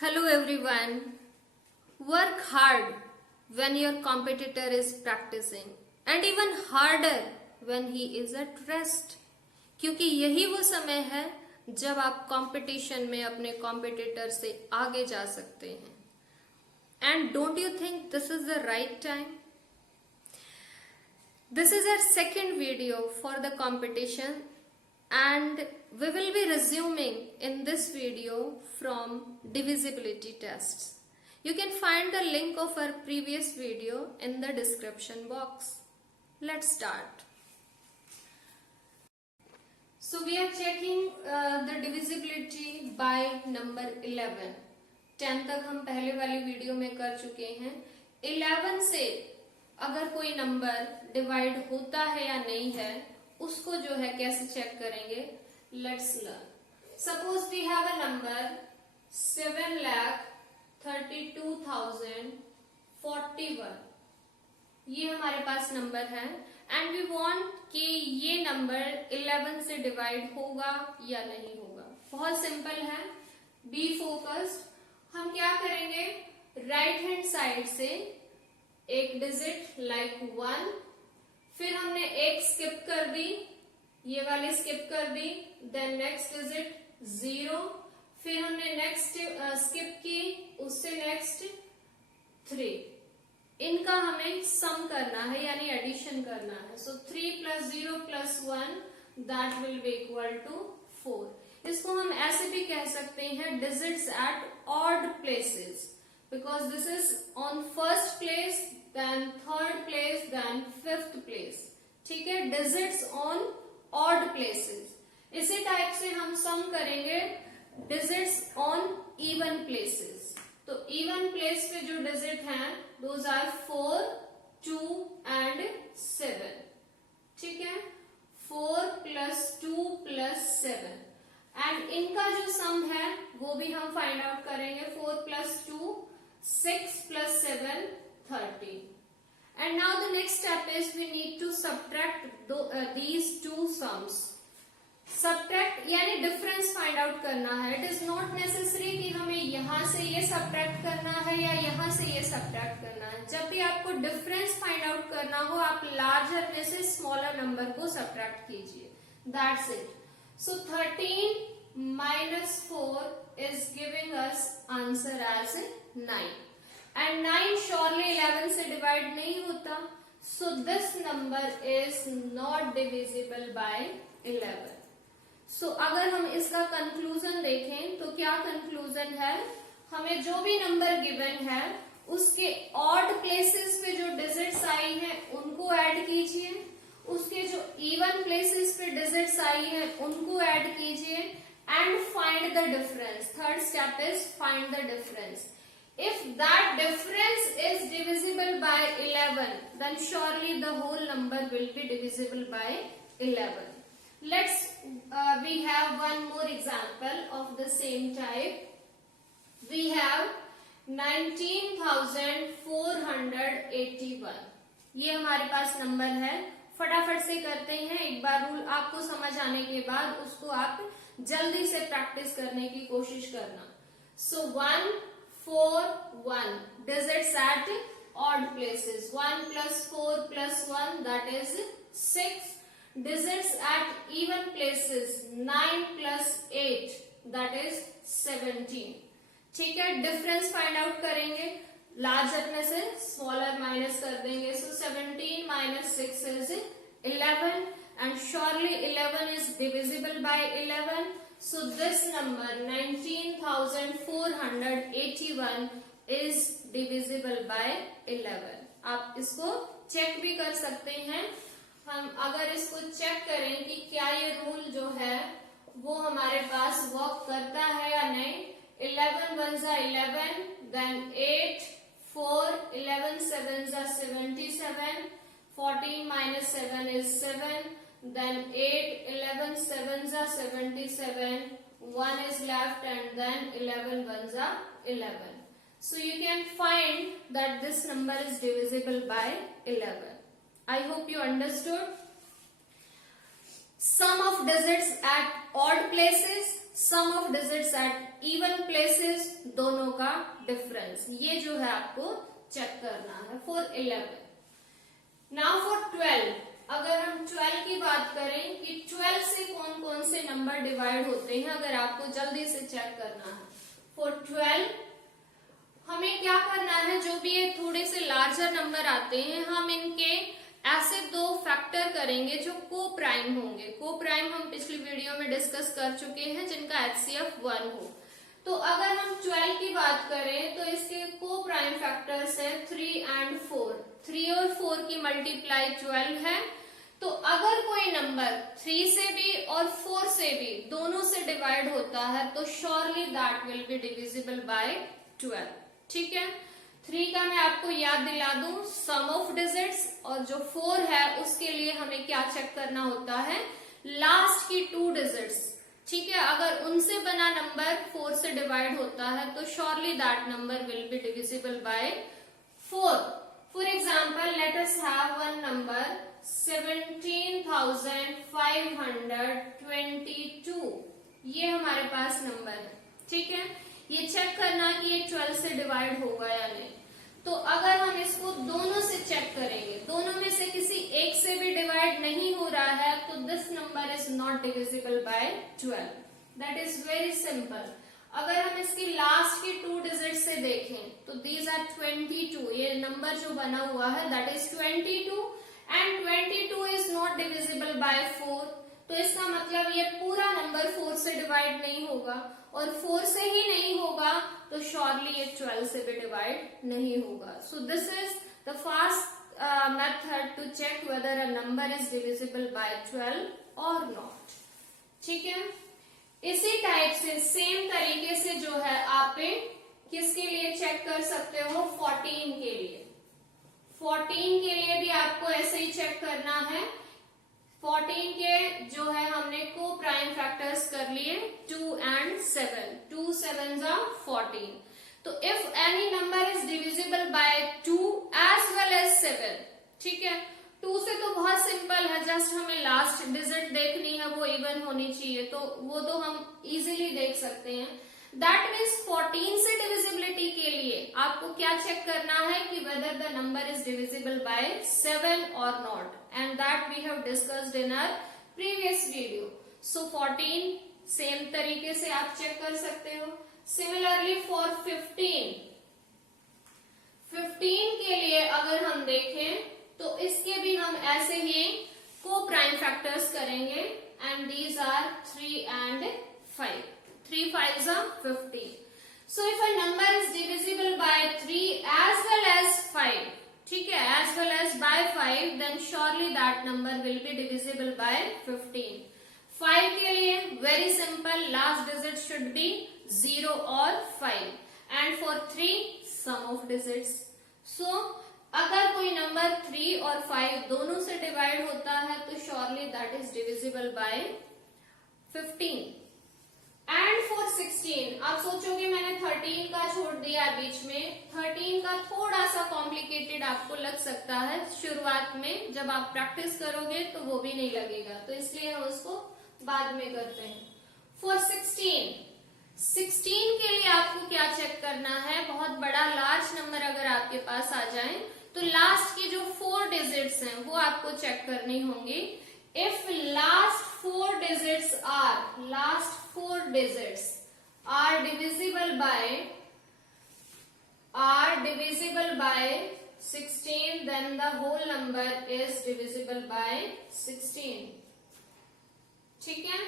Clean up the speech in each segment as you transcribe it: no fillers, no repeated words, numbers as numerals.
Hello everyone. Work hard when your competitor is practicing and even harder when he is at rest. क्योंकि यही वो समय है जब आप कंपटीशन में अपने कॉम्पिटिटर से आगे जा सकते हैं. And don't you think this is the right time? This is our second video for the competition and we will be resuming in this video from divisibility tests. You can find the link of our previous video in the description box. Let's start. So we are checking the divisibility by number 11. 10 तक हम पहले वाली video में कर चुके हैं. 11 से अगर कोई नंबर डिवाइड होता है या नहीं है उसको जो है कैसे चेक करेंगे. Let's learn. Suppose we have a number 7,32,041. ये हमारे पास नंबर है एंड वी वांट कि ये नंबर 11 से डिवाइड होगा या नहीं होगा. बहुत सिंपल है. Be focused. हम क्या करेंगे, राइट हैंड साइड से एक डिजिट लाइक 1, फिर हमने एक स्किप कर दी, ये वाली स्किप कर दी, देन नेक्स्ट डिजिट 0, फिर हमने नेक्स्ट स्किप की, उससे नेक्स्ट 3. इनका हमें सम करना है यानी एडिशन करना है. So 3 + 0 + 1 that will be equal to 4. इसको हम ऐसे भी कह सकते हैं digits at odd places, because this is on first place, then third place, then fifth place. ठीक है, डिजिट्स ऑन ऑड प्लेसेस. इसी टाइप से हम सम करेंगे डिजिट्स ऑन इवन प्लेसेस. तो इवन प्लेस पे जो डिजिट हैं दोज आर 4, 2 एंड 7. ठीक है, 4 + 2 + 7 एंड इनका जो सम है वो भी हम फाइंड आउट करेंगे. 4 + 2 6 + 7 13. And now the next step is we need to subtract these two sums. Subtract यानी डिफरेंस फाइंड आउट करना है. इट इज नॉट नेसेसरी कि हमें यहां से ये सब्ट्रैक्ट करना है या यहां से ये सब्ट्रैक्ट करना है. जब भी आपको डिफरेंस फाइंड आउट करना हो आप लार्जर में से स्मॉलर नंबर को सब्ट्रैक्ट कीजिए. That's it. So 13 - 4 is giving us answer as 9. And 9 surely 11 से डिवाइड नहीं होता. So this number is not divisible by 11. So अगर हम इसका कंक्लूजन देखें तो क्या कंक्लूजन है, हमें जो भी नंबर गिवन है उसके ऑड प्लेसेस पे जो डिजिट्स आई हैं उनको ऐड कीजिए, उसके जो इवन प्लेसेस पे डिजिट्स आई हैं उनको ऐड कीजिए and find the difference. Third step is find the difference. If that difference is divisible by 11, then surely the whole number will be divisible by 11. We have one more example of the same type. We have 19,481. ये हमारे पास नंबर है. फटाफट से करते हैं. एक बार रूल आपको समझ आने के बाद उसको आप जल्दी से प्रैक्टिस करने की कोशिश करना. So 1 4 1 digits at odd places. 1 + 4 + 1 that is 6. Digits at even places 9 + 8 that is 17. ठीक है, डिफरेंस फाइंड आउट करेंगे. लार्जर में से स्मॉलर माइनस कर देंगे. सो 17 - 6 is 11 and surely 11 is divisible by 11. So this number 19,481 is divisible by 11. आप इसको check भी कर सकते हैं. हम अगर इसको चेक करें कि क्या ये रूल जो है वो हमारे पास वर्क करता है या नहीं. 11 × 1 = 11, then 8 4 11 7 = 77, 14 - 7 is 7, then 8 11 7 = 77, 1 is left and then 11 1 = 11. So you can find that this number is divisible by 11. I hope you understood. Sum of digits at odd places, sum of digits at even places दोनों दोनों का difference, ये जो है आपको check करना है for 11। Now for 12, अगर हम 12 की बात करें कि 12 से कौन कौन से नंबर डिवाइड होते हैं, अगर आपको जल्दी से चेक करना है फॉर 12, हमें क्या करना है, जो भी ये थोड़े से लार्जर नंबर आते हैं हम इनके ऐसे दो फैक्टर करेंगे जो को प्राइम होंगे। को प्राइम हम पिछली वीडियो में डिस्कस कर चुके हैं, जिनका HCF 1 हो। तो अगर हम 12 की बात करें तो इसके को प्राइम फैक्टर्स है 3 एंड 4। 3 और 4 की मल्टीप्लाई 12 है। तो अगर कोई नंबर 3 से भी और 4 से भी दोनों से डिवाइड होता है तो surely that will be divisible by 12। ठीक है, 3 का मैं आपको याद दिला दूं, सम ऑफ डिजिट्स, और जो 4 है उसके लिए हमें क्या चेक करना होता है, लास्ट की 2 डिजिट्स। ठीक है, अगर उनसे बना नंबर 4 से डिवाइड होता है तो surely that number will be divisible by 4। For example, let us have one number 17,522। ये हमारे पास नंबर है। ठीक है, ये चेक करना कि ये 12 से डिवाइड होगा या नहीं। तो अगर हम इसको दोनों से चेक करेंगे, दोनों में से किसी एक से भी डिवाइड नहीं हो रहा है तो this number is not divisible by 12। That is very simple. अगर हम इसकी लास्ट की 2 डिजिट से देखें तो दीज आर 22। ये नंबर जो बना हुआ है that is 22 and 22 is not divisible bye 4। तो इसका मतलब ये पूरा नंबर 4 से डिवाइड नहीं होगा, और 4 से ही नहीं होगा तो श्योरली ये 12 से भी डिवाइड नहीं होगा। So this is the fast method to check whether a number is divisible by 12 और नॉट। ठीक है, इसी टाइप से सेम तरीके से जो है आप किसके लिए चेक कर सकते हो, 14 के लिए। 14 के लिए भी आपको ऐसे ही चेक करना है। 14 के जो है हमने को प्राइम फैक्टर्स कर लिए 2 एंड 7। 2 7s are 14। तो if any number is divisible by 2 as well as 7, ठीक है, 2 से तो बहुत सिंपल है, जस्ट हमें लास्ट डिजिट देखनी है, वो इवन होनी चाहिए, तो वो तो हम इजीली देख सकते हैं। दैट मीन्स 14 से डिविजिबिलिटी के लिए आपको क्या चेक करना है कि whether the number is divisible by 7 और not, and that we have discussed in our previous video. So 14 same तरीके से आप चेक कर सकते हो। सिमिलरली फॉर 15 के लिए अगर हम देखें तो इसके भी हम ऐसे ही को प्राइम फैक्टर्स करेंगे, and these are 3 and 5। 3 5s are 15. So if a number is divisible by 3 as well as 5, ठीक है, as well as by 5, then surely that number will be divisible by 15. 5 के लिए very simple, last digit should be 0 or 5, and for 3 sum of digits. So अगर कोई number 3 और 5 दोनों से divide होता है तो surely that is divisible by 15. And for 16, आप सोचोगे मैंने 13 का छोड़ दिया बीच में। 13 का थोड़ा सा कॉम्प्लिकेटेड आपको लग सकता है शुरुआत में, जब आप प्रैक्टिस करोगे तो वो भी नहीं लगेगा, तो इसलिए हम उसको बाद में करते हैं। फॉर 16 के लिए आपको क्या चेक करना है, बहुत बड़ा लार्ज नंबर अगर आपके पास आ जाए तो लास्ट की जो 4 डिजिट्स हैं वो आपको चेक करनी होंगी। If last 4 digits are divisible by 16, then the whole number is divisible by 16. ठीक है,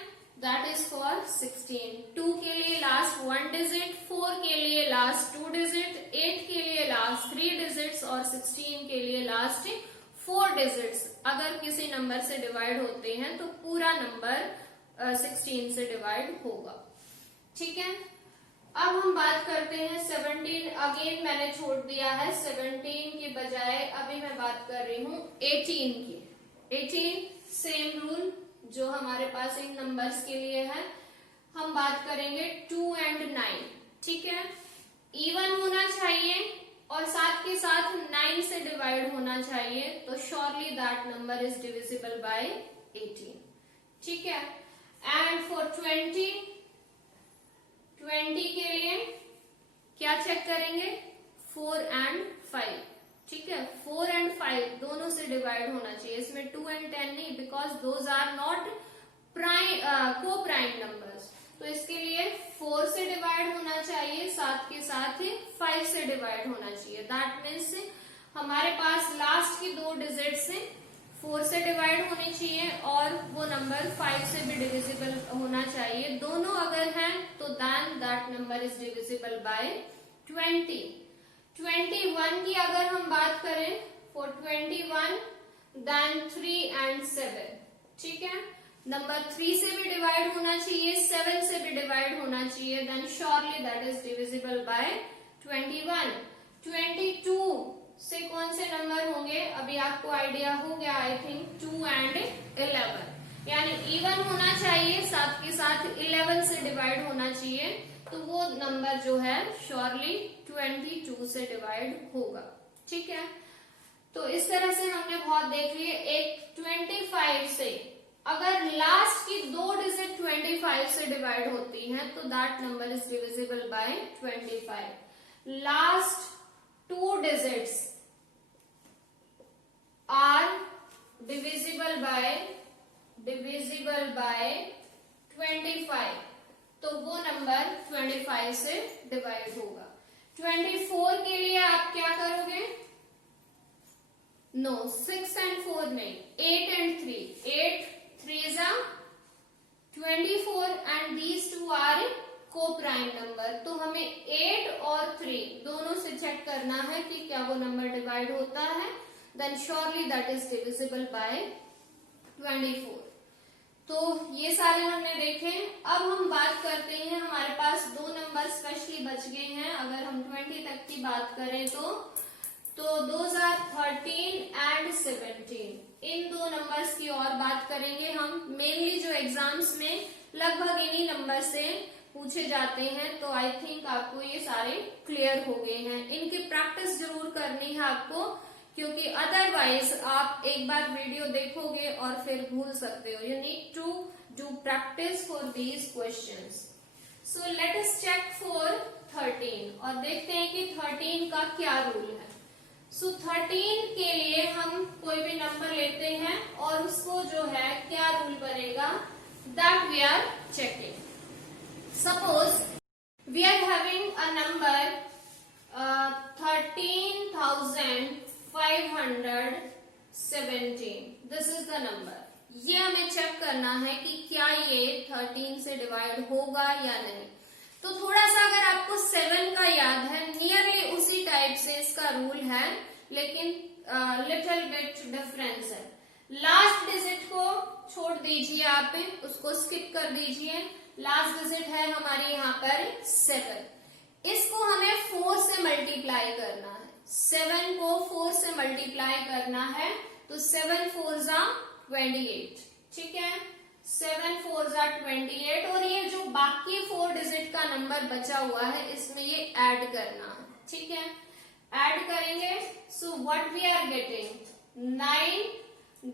that is for 16. 2 के लिए last 1 digit, 4 के लिए last 2 digit, 8 के लिए last 3 digits और 16 के लिए last 4 डिजिट्स अगर किसी नंबर से डिवाइड होते हैं तो पूरा नंबर 16 से डिवाइड होगा। ठीक है, अब हम बात करते हैं 17। अगेन मैंने छोड़ दिया है 17 के बजाय, अभी मैं बात कर रही हूँ 18 की। 18 सेम रूल जो हमारे पास इन नंबर्स के लिए है, हम बात करेंगे 2 एंड 9। ठीक है, इवन होना चाहिए और साथ के साथ 9 से डिवाइड होना चाहिए, तो surely that number is divisible bye 18। ठीक है, एंड फॉर 20 के लिए क्या क्या चेक करेंगे, 4 एंड 5, ठीक है, 4 एंड 5 दोनों से डिवाइड होना चाहिए, इसमें 2 एंड 10 नहीं, बिकॉज दोज आर नॉट को प्राइम नंबर्स। तो इसके लिए 4 से डिवाइड होना चाहिए, साथ के साथ ही 5 से डिवाइड होना चाहिए। दैट मीन्स हमारे पास लास्ट की 2 डिजिट्स 4 से डिवाइड होनी चाहिए और वो नंबर 5 से भी डिविजिबल होना चाहिए। दोनों अगर हैं तो then that number is divisible by 20। 21 की अगर हम बात करें, फॉर 21 देन 3 एंड 7, ठीक है, नंबर 3 से भी डिवाइड होना चाहिए, 7 से भी डिवाइड होना चाहिए, then surely that is divisible by 21। 22 से कौन से नंबर होंगे, अभी आपको आइडिया हो गया आई थिंक, 2 एंड 11, यानी इवन होना चाहिए, साथ के साथ 11 से डिवाइड होना चाहिए, तो वो नंबर जो है श्योरली 22 से डिवाइड होगा, ठीक है। तो इस तरह से हमने बहुत देख लिए। एक 25 से अगर लास्ट की 2 डिजिट 25 से डिवाइड होती हैं तो that number is divisible bye 25। Last 2 digits are divisible by 25, तो वो नंबर 25 से डिवाइड होगा। 24 के लिए आप क्या करोगे, नो 6 एंड 4 नहीं, 8 and 3, 8 3s are 24 and these two are को प्राइम नंबर। तो हमें 8 और 3 दोनों से चेक करना है कि क्या वो नंबर डिवाइड होता है, then surely that is divisible by 24। तो ये सारे हमने देखे। अब हम बात करते हैं, हमारे पास 2 नंबर स्पेशली बच गए हैं। अगर हम 20 तक की बात करें तो दोज आर 13 एंड 17। इन 2 नंबर्स की और बात करेंगे हम। मेनली जो एग्जाम्स में लगभग इन्हीं नंबर से पूछे जाते हैं, तो आई थिंक आपको ये सारे क्लियर हो गए हैं। इनकी प्रैक्टिस जरूर करनी है आपको, क्योंकि अदरवाइज आप एक बार वीडियो देखोगे और फिर भूल सकते हो। You need to do practice for these questions. So let us check for 13 और देखते हैं कि 13 का क्या रूल है। सो 13 के लिए हम कोई भी नंबर लेते हैं और उसको जो है क्या रूल बनेगा, that we are checking. Suppose we are having a number 13,517. This is the number. ये हमें चेक करना है कि क्या ये 13 से डिवाइड होगा या नहीं। तो थोड़ा सा अगर आपको 7 का याद है, नियरली उसी टाइप से इसका रूल है, लेकिन लिटिल बिट डिफरेंस है। लास्ट डिजिट को छोड़ दीजिए, आप उसको स्किप कर दीजिए। लास्ट डिजिट है हमारे यहाँ पर 7। इसको हमें 4 से मल्टीप्लाई करना है। 7 को 4 से मल्टीप्लाई करना है, तो 7 4s are 28, ठीक है, 7 4s are 28। और ये जो बाकी 4 डिजिट का नंबर बचा हुआ है, इसमें ये ऐड करना है, ठीक है। ऐड करेंगे, so what we are getting, 9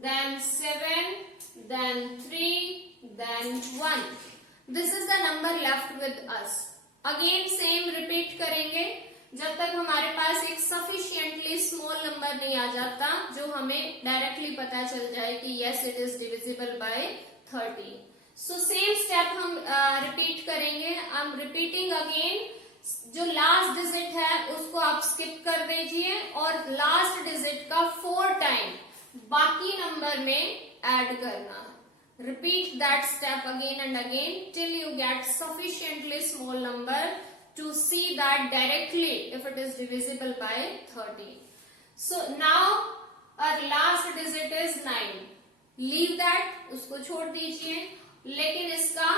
then 7 then 3 then 1। This is the number left with us. Again same repeat करेंगे जब तक हमारे पास एक सफिशिएंटली स्मॉल नंबर नहीं आ जाता जो हमें डायरेक्टली पता चल जाए कि yes it is divisible bye 13। So same step हम रिपीट करेंगे। I am repeating again. जो लास्ट डिजिट है उसको आप स्किप कर दीजिए और लास्ट डिजिट का 4 टाइम बाकी नंबर में ऐड करना है। Repeat that step again and again till you get sufficiently small number to see that directly if it is divisible by 13. So now our last digit is 9. Leave that, उसको छोड़ दीजिए, लेकिन इसका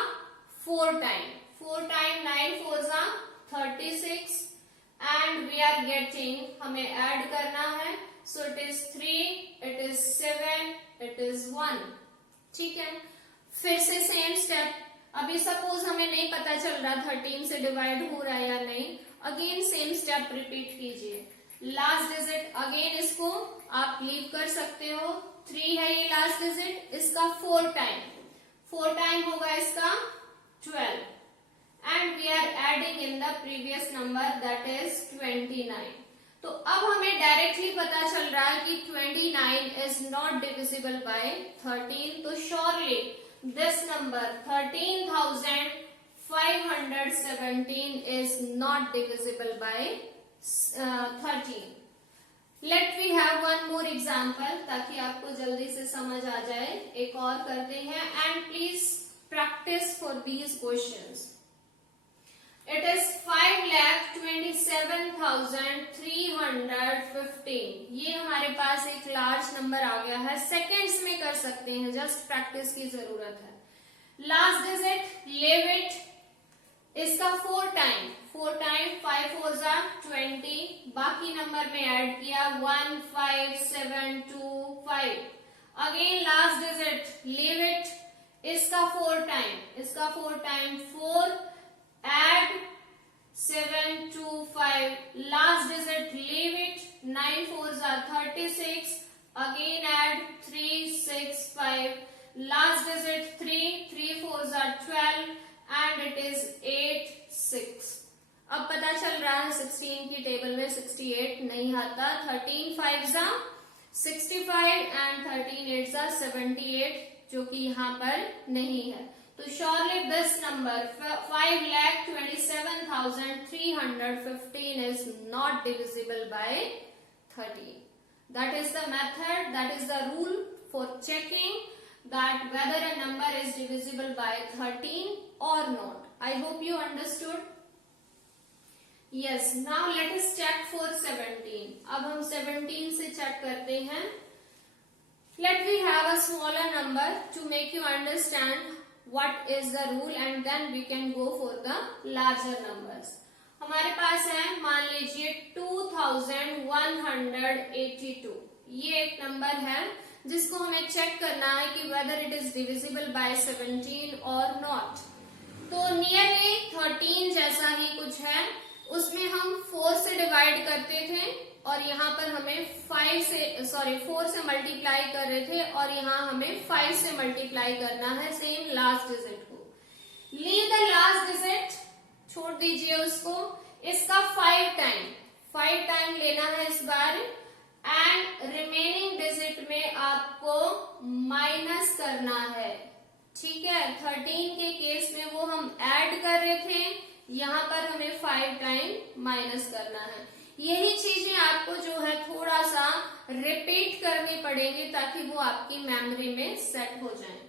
4 time 9 4s are 36 and we are getting, हमें add करना है, so it is 3, it is 7, it is 1, ठीक है। फिर से सेम स्टेप। अभी सपोज हमें नहीं पता चल रहा 13 से डिवाइड हो रहा है या नहीं, अगेन सेम स्टेप रिपीट कीजिए। लास्ट डिजिट अगेन इसको आप लीव कर सकते हो, 3 है ये लास्ट डिजिट, इसका 4 टाइम होगा इसका 12 and we are adding in the previous number, that is 29. तो अब हमें डायरेक्टली पता चल रहा है कि 29 is not divisible by 13. तो surely this number 13,517 is not divisible by 13. Let we have one more example ताकि आपको जल्दी से समझ आ जाए. एक और करते हैं and please practice for these questions. It is 5,27,315. ये हमारे पास एक लार्ज नंबर आ गया है. सेकेंड्स में कर सकते हैं, जस्ट प्रैक्टिस की जरूरत है. लास्ट डिजिट लिव इट, इसका 4 टाइम 5 4 20. बाकी नंबर में ऐड किया 1 5 7 2 5. Again last digit live it, इसका 4 time 4. Add 7 2 5. Last digit leave it. 9 4s are 36. Again add 3 6 5. Last digit 3 3 4s are 12 and it is 8 6. अब पता चल रहा है 16 की टेबल में 68 नहीं आता. 13 5s are 65 and 13 8s are 78 जो कि यहाँ पर नहीं है. तो surely this number 5,27,315 is not divisible by 13. That is the method, that is the rule for checking that whether a number is divisible by 13 or not. I hope you understood. Yes, now let us check for 17. अब हम 17 से check करते हैं. Let we have a smaller number to make you understand what is the rule and then we can go for the larger numbers. हमारे पास है, मान लीजिए 2182. ये एक नंबर है जिसको हमें चेक करना है कि whether it is divisible by 17 or not. तो नियरली 13 जैसा ही कुछ है. उसमें हम 4 से डिवाइड करते थे और यहाँ पर हमें 4 से मल्टीप्लाई कर रहे थे और यहाँ हमें 5 से मल्टीप्लाई करना है सेम लास्ट डिजिट को. लीव द लास्ट डिजिट, छोड़ दीजिए उसको. इसका 5 टाइम लेना है इस बार एंड रिमेनिंग डिजिट में आपको माइनस करना है. ठीक है, 13 के केस में वो हम ऐड कर रहे थे, यहाँ पर हमें 5 टाइम माइनस करना है. यही चीजें आपको जो है थोड़ा सा रिपीट करनी पड़ेंगी ताकि वो आपकी मेमोरी में सेट हो जाए.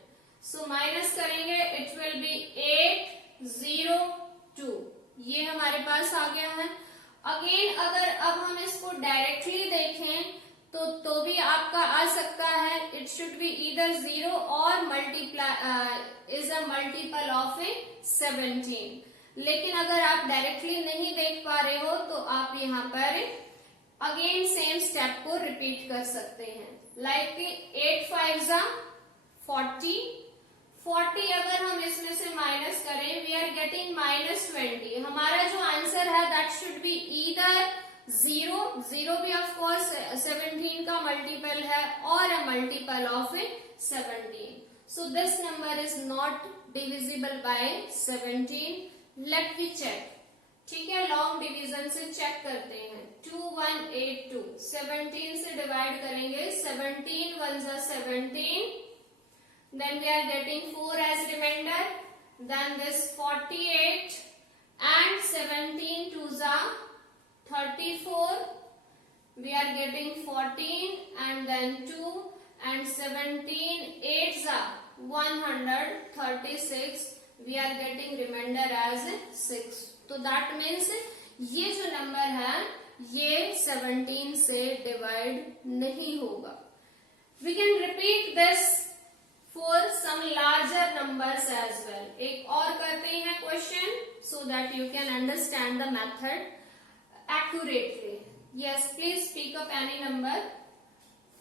सो माइनस करेंगे, इट विल बी 802. ये हमारे पास आ गया है. अगेन अगर अब हम इसको डायरेक्टली देखें तो भी आपका आ सकता है. इट शुड बी ईदर 0 और multiply is a multiple of 17. लेकिन अगर आप डायरेक्टली नहीं देख पा रहे हो तो आप यहाँ पर अगेन सेम स्टेप को रिपीट कर सकते हैं. लाइक 8 5s are 40 अगर हम इसमें से माइनस करें वी आर गेटिंग -20. हमारा जो आंसर है दैट शुड बी ईदर 0 भी ऑफ कोर्स 17 का मल्टीपल है और a multiple of 17. So this number is not divisible by 17. Let we check. ठीक है, लॉन्ग डिवीजन से चेक करते हैं. 2182 17 से डिवाइड करेंगे. 17 1s are 17. Then we are getting 4 as remainder. Then this 48 and 17 2s are 34. We are getting 14 and then 2 and 17 8s are 136. We are getting remainder as 6. तो that means ये जो number है ये 17 से डिवाइड नहीं होगा. We can repeat this for some larger numbers as well. एक और करते हैं question so that you can understand the method accurately. Yes, please speak up any number.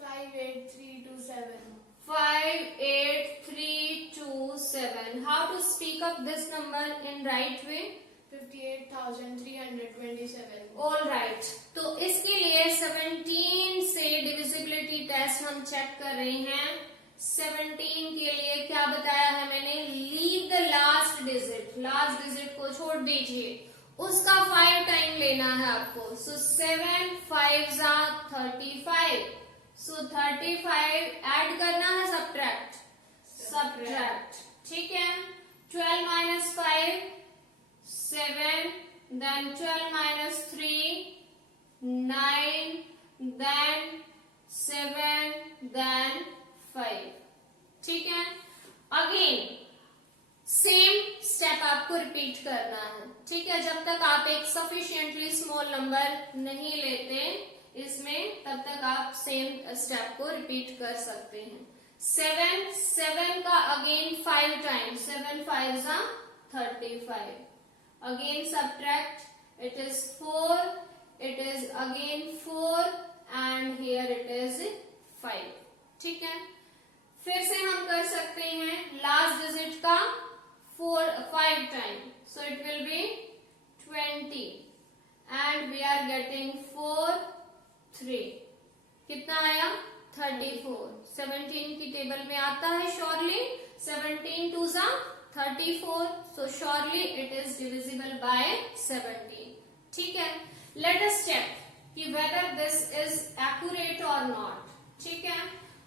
58327. 58327. How to speak up this number in right way? 58,327. All right. तो इसके लिए 17 से divisibility test हम check कर रहे हैं. 17 के लिए क्या बताया है मैंने? Leave the last last digit को छोड़ दीजिए, उसका 5 टाइम लेना है आपको। सो 7 5 जा 35, सो 35 ऐड करना है, सब्ट्रैक्ट, ठीक है। 12 minus 5 7, then 12 minus 3 9, then 7, then 5, ठीक है। अगेन सेम स्टेप आपको रिपीट करना है, ठीक है। जब तक आप एक सफिशिएंटली स्मॉल नंबर नहीं लेते इसमें, तब तक आप सेम स्टेप को रिपीट कर सकते हैं। 7 का अगेन 5 टाइम्स, 7 5 जा 35, again subtract, it is 4, it is again 4 and here it is 5, ठीक है। फिर से हम कर सकते हैं लास्ट डिजिट का 5 time, so it will be 20 and we are getting 4 3, कितना आया 34। 17 की टेबल में आता है श्योरली, 17 2 जा 34, सो surely it is divisible by 17, ठीक है। लेट अस चेक कि वेदर दिस इज एक्यूरेट और नॉट, ठीक है।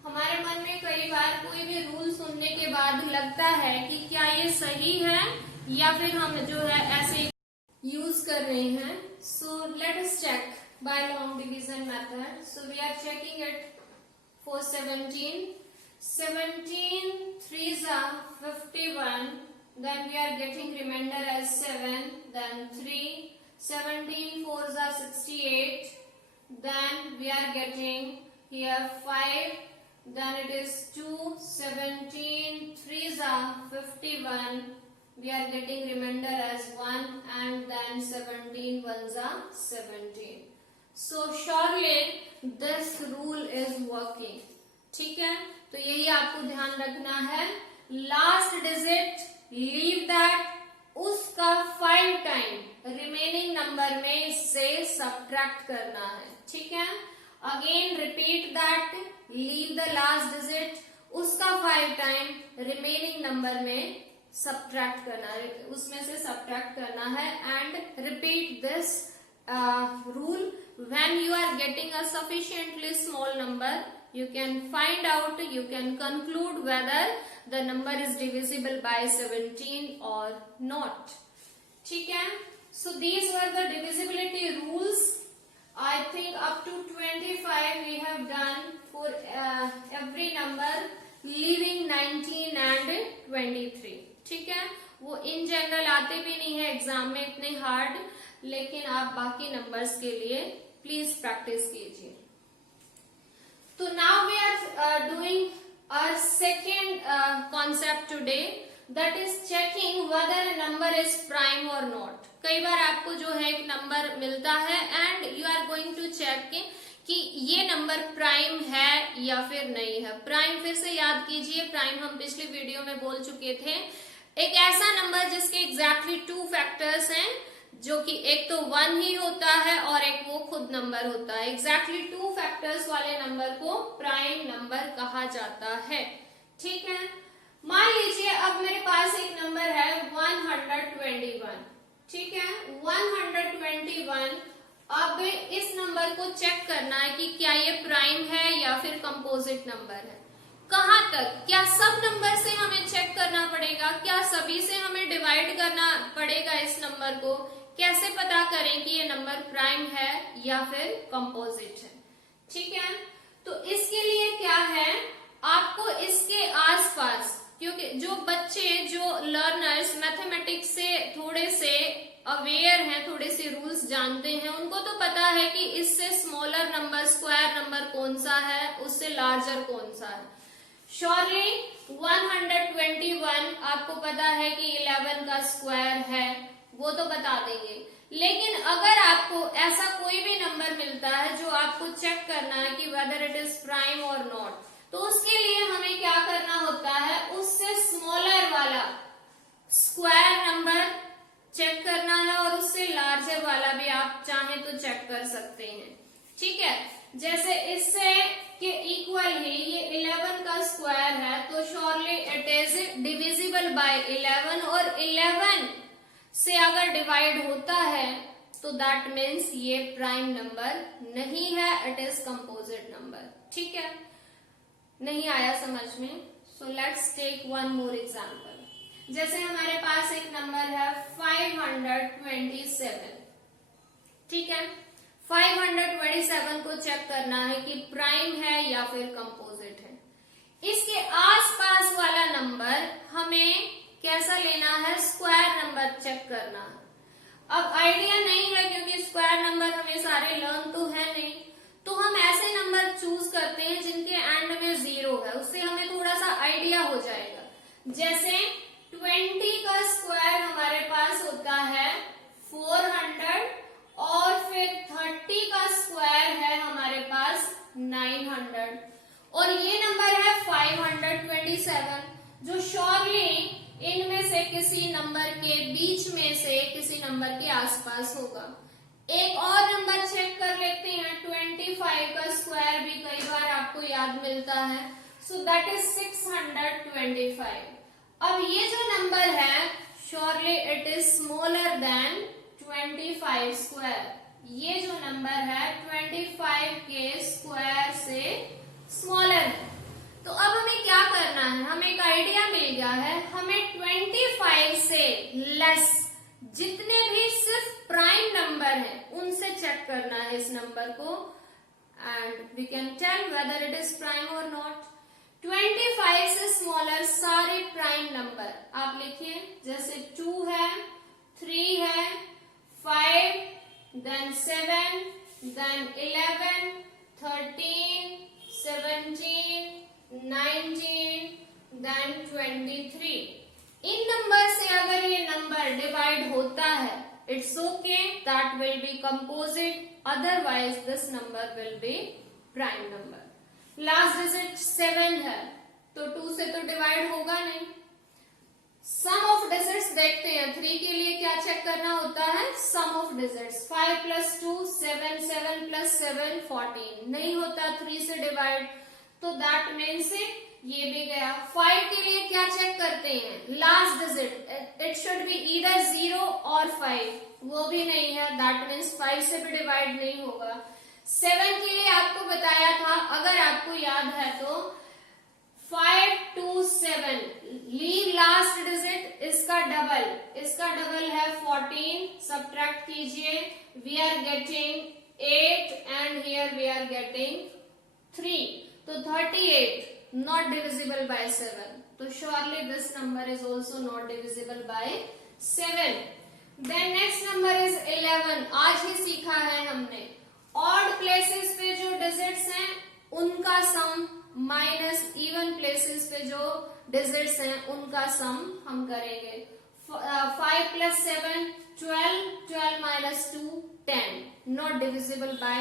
हमारे मन में कई बार कोई भी रूल सुनने के बाद लगता है कि क्या ये सही है या फिर हम जो है ऐसे यूज कर रहे हैं। So let us check by long division method. So we are checking it for 17 3 जा 51, then we are getting remainder as 7, then 3, 17 4 जा 68, then we are getting here 5, then it is 2, 17 3 जा 51, we are getting remainder as 1, and then 17 1 जा 17. So surely this rule is working, ठीक है। तो यही आपको ध्यान रखना है, लास्ट डिजिट लीव दैट, उसका 5 टाइम रिमेनिंग नंबर में इससे सब्ट्रैक्ट करना है, ठीक है। Again repeat that, leave the last digit, उसका 5 टाइम रिमेनिंग नंबर में सब्ट्रैक्ट करना है, उसमें से सब्ट्रैक्ट करना है। And repeat this rule when you are getting a sufficiently small number, you can find out, you can conclude whether the number is divisible by 17 or not, ठीक है। So these were the divisibility rules. I think up to 25 we have done for every number leaving 19 and 23, ठीक है। वो in general आते भी नहीं है exam में इतने हार्ड, लेकिन आप बाकी नंबर्स के लिए प्लीज प्रैक्टिस कीजिए। तो now we are doing our second concept today, that is checking whether a number is prime और नॉट। कई बार आपको जो है एक नंबर मिलता है and you are going to check कि ये नंबर प्राइम है या फिर नहीं है। प्राइम फिर से याद कीजिए, प्राइम हम पिछले वीडियो में बोल चुके थे, एक ऐसा नंबर जिसके एग्जैक्टली 2 फैक्टर्स हैं, जो कि एक तो 1 ही होता है और एक वो खुद नंबर होता है। एग्जैक्टली 2 फैक्टर्स वाले नंबर को प्राइम नंबर कहा जाता है, ठीक है। मान लीजिए अब मेरे पास एक नंबर है 121, ठीक है। 121, अब इस नंबर को चेक करना है कि क्या ये प्राइम है या फिर कंपोजिट नंबर है। कहां तक, क्या सब नंबर से हमें चेक करना पड़ेगा, क्या सभी से हमें डिवाइड करना पड़ेगा इस नंबर को, कैसे पता करें कि ये नंबर प्राइम है या फिर कंपोजिट है, ठीक है। तो इसके लिए क्या है, आपको इसके आसपास, क्योंकि जो बच्चे, जो लर्नर्स मैथमेटिक्स से थोड़े से अवेयर हैं, थोड़े से रूल्स जानते हैं, उनको तो पता है कि इससे स्मॉलर नंबर, स्क्वायर नंबर कौन सा है, उससे लार्जर कौन सा है। श्योरली 121 आपको पता है कि 11 का स्क्वायर है, वो तो बता देंगे। लेकिन अगर आपको ऐसा कोई भी नंबर मिलता है जो आपको चेक करना है कि वेदर इट इज प्राइम और नॉट, तो उसके लिए हमें क्या करना होता है, उससे स्मॉलर वाला स्क्वायर नंबर चेक करना है और उससे लार्जर वाला भी आप चाहें तो चेक कर सकते हैं, ठीक है। जैसे इससे के इक्वल ही ये 11 का स्क्वायर है, तो surely it is divisible bye 11, और 11 से अगर डिवाइड होता है तो दैट मीन्स ये प्राइम नंबर नहीं है, इट इज कंपोजिट नंबर। ठीक है, नहीं आया समझ में? So let's take one more example. जैसे हमारे पास एक नंबर है 527। ठीक है, 527 को चेक करना है कि प्राइम है या फिर कंपोजिट है। इसके आसपास वाला नंबर हमें कैसा लेना है? स्क्वायर नंबर चेक करना है। अब आइडिया नहीं है क्योंकि स्क्वायर नंबर हमें सारे लर्न तो है नहीं, तो हम ऐसे नंबर चूज करते हैं जिनके एंड में 0 है, उससे हमें थोड़ा सा आइडिया हो जाएगा। जैसे 20 का स्क्वायर हमारे पास होता है 400, और फिर 30 का स्क्वायर है हमारे पास 900, और ये नंबर है 527, जो श्योरली इनमें से किसी नंबर के बीच में से किसी नंबर के आसपास होगा। एक और नंबर चेक कर लेते हैं, 25 का स्क्वायर भी कई बार आपको याद मिलता है, सो दैट इज 625। अब ये जो नंबर है surely it is smaller than 25 square. ये जो नंबर है 25 के स्क्वायर से स्मॉलर है। तो अब हमें क्या करना है? हमें एक आइडिया मिल गया है, हमें 25 से लेस जितने भी सिर्फ प्राइम नंबर हैं उनसे चेक करना है इस नंबर को, and we can tell whether it is prime और नॉट। 25 से स्मॉलर सारे प्राइम नंबर आप लिखिए, जैसे 2 है, 3 है, 5, then 7, then 11, 13, 17, 19, then 23। इन नंबर से अगर ये नंबर डिवाइड होता है, it's okay, that will B composite, otherwise this number will be prime number. Last digit 7 है, तो 2 से तो डिवाइड होगा नहीं। सम ऑफ डिजिट्स देखते हैं। 3 के लिए क्या चेक करना होता है? सम ऑफ डिजिट्स। 5 + 2 7, 7 + 7 14, नहीं होता 3 से डिवाइड, तो दैट मीन्स ये भी गया। 5 के लिए क्या चेक करते हैं? Last digit, it should be either 0 और 5, वो भी नहीं है, दैट मीन्स 5 से भी डिवाइड नहीं होगा। 7 के लिए आपको बताया था, अगर आपको याद है तो 5 2 7, लीव लास्ट डिजिट, इसका डबल है 14, सब्ट्रैक्ट कीजिए, we are getting 8 and here we are getting 3, तो 38 not divisible by 7, तो surely this number is also not divisible by 7। then next number is 11। आज ही सीखा है हमने, odd places पे जो डिजिट्स हैं उनका सम माइनस इवन प्लेसेस पे जो डिजिट्स हैं उनका सम हम करेंगे। 5 + 7 12, 12 - 2 10, not divisible by